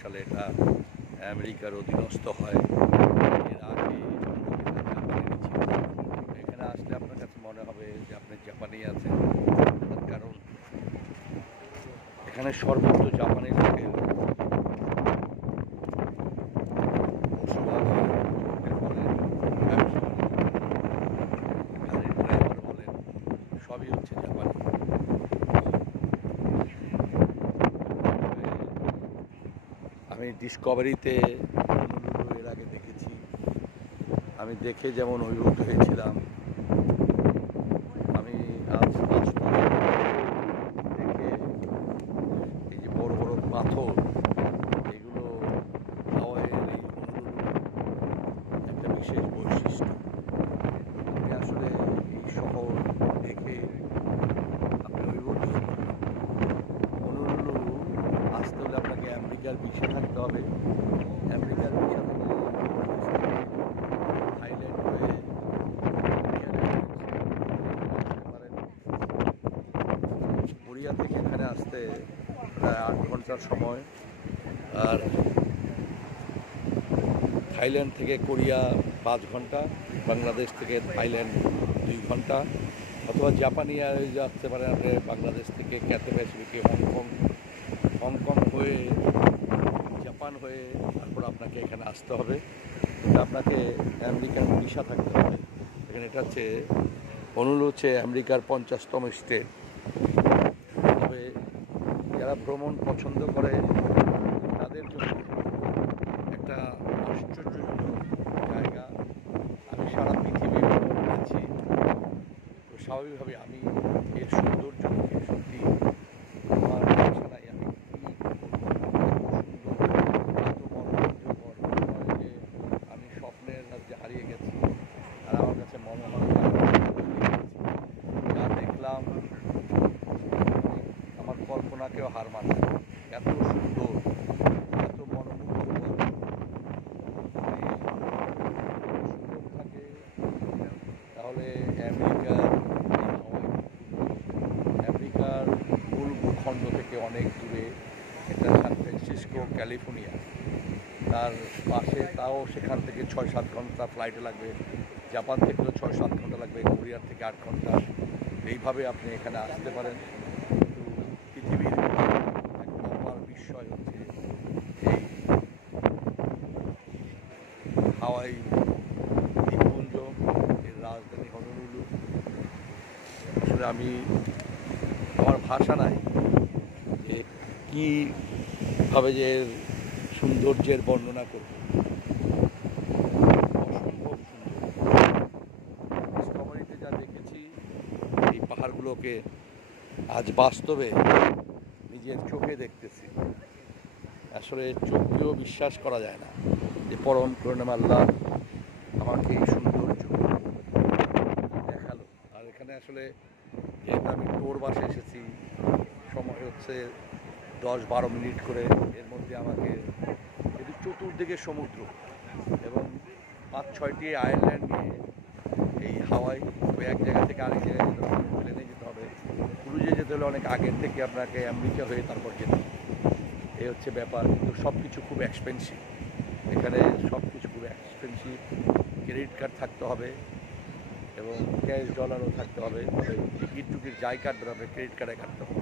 সালে এটা আমেরিকার অধীনস্থ হয়। এর আগে জাপানেরই ছিল। এখানে আসলে আপনার কাছে মনে হবে যে আপনি জাপানেই আছেন, তার কারণ এখানে সর্বত্র জাপানি লোকের বসবাস বলেন, ব্যবসা গাড়ির ড্রাইভার বলেন, সবই হচ্ছে জাপানি। আমি ডিসকভারিতে হনুলুলু এর আগে দেখেছি। আমি দেখে যেমন অভিভূত হয়েছিলাম, আমি আজ বাস্তবে দেখে এই যে বড় বড় পাথর, এগুলো হাওয়াইয়ের এই হনুলুলুর একটা বিশেষ বৈশিষ্ট্য। আপনি আসলে এই শহর দেখে আপনি অভিভূত হবেন। হনুলুলু আসতে হলে আপনাকে আমেরিকার ভিসা থাকতে হবে। আমেরিকার ভিসা থাকলে থাইল্যান্ড হয়ে কোরিয়া থেকে এখানে আসতে প্রায় 8 ঘন্টার সময়, আর থাইল্যান্ড থেকে কোরিয়া 5 ঘন্টা, বাংলাদেশ থেকে থাইল্যান্ড 2 ঘন্টা, অথবা জাপানি এয়ারওয়েজ আসতে পারেন আপনি বাংলাদেশ থেকে ক্যাথে প্যাসিফিকে হংকং হয়ে জাপান হয়ে তারপর আপনাকে এখানে আসতে হবে। এটা আপনাকে আমেরিকার ভিসা থাকতে হবে। এখানে এটা হচ্ছে হনুলুলু হচ্ছে আমেরিকার 50তম স্টেট। তবে যারা ভ্রমণ পছন্দ করে তাদের জন্য একটা আশ্চর্যজনক জায়গা। আমি সারা পৃথিবী ভ্রমণ করেছি, তো স্বাভাবিকভাবে আমি এর সৌন্দর্য দেখে সত্যি আমার ভাষা নাই। আমি যে আমি স্বপ্নের রাজ্যে হারিয়ে গেছি, আর আমার কাছে মনে হয় যা দেখলাম আমার কল্পনাকেও হার মানছে। এত সুন্দর, এত মনোমুগ্ধকর থাকে। তাহলে আমেরিকার মূল ভূখণ্ড থেকে অনেক দূরে, এটা সান ফ্রান্সিসকো, ক্যালিফোর্নিয়া, তার পাশে, তাও সেখান থেকে 6-7 ঘন্টা ফ্লাইটে লাগবে। জাপান থেকেও 6-7 ঘন্টা লাগবে, কোরিয়ার থেকে 8 ঘন্টা। এইভাবে আপনি এখানে আসতে পারেন। পৃথিবীর এক অপার বিস্ময় হচ্ছে এই হাওয়াই দ্বীপপুঞ্জ, এর রাজধানী হনুলুলু। আসলে আমার ভাষা নাই যে কীভাবে যে সৌন্দর্যের বর্ণনা করব। অসম্ভব সুন্দর। ডিসকভারিতে যা দেখেছি, এই পাহাড়গুলোকে আজ বাস্তবে নিজের চোখে দেখতেছি। আসলে চোখকেও বিশ্বাস করা যায় না যে পরম করুণাময় আল্লাহ আমাকে এই সৌন্দর্য দেখালো। আর এখানে আসলে যেহেতু আমি টোর বাসে এসেছি, সময় হচ্ছে 10-12 মিনিট করে, এর মধ্যে আমাকে যদি চতুর্দিকে সমুদ্র এবং 5-6টি আইল্যান্ড নিয়ে এই হাওয়াই, এক জায়গা থেকে আরেক জায়গায় যেতে হবে, প্লেনে যেতে হবে, ক্রুজে যেতে হলে অনেক আগের থেকে আপনাকে আমেরিকা হয়ে তারপর যেতে হবে। এই হচ্ছে ব্যাপার। কিন্তু সব কিছু খুব এক্সপেন্সিভ এখানে, সব কিছু খুব এক্সপেন্সিভ। ক্রেডিট কার্ড থাকতে হবে এবং ক্যাশ ডলারও থাকতে হবে। তবে টিকিট যাই কাটবেন আপনি ক্রেডিট কার্ডে কাটতে হবে।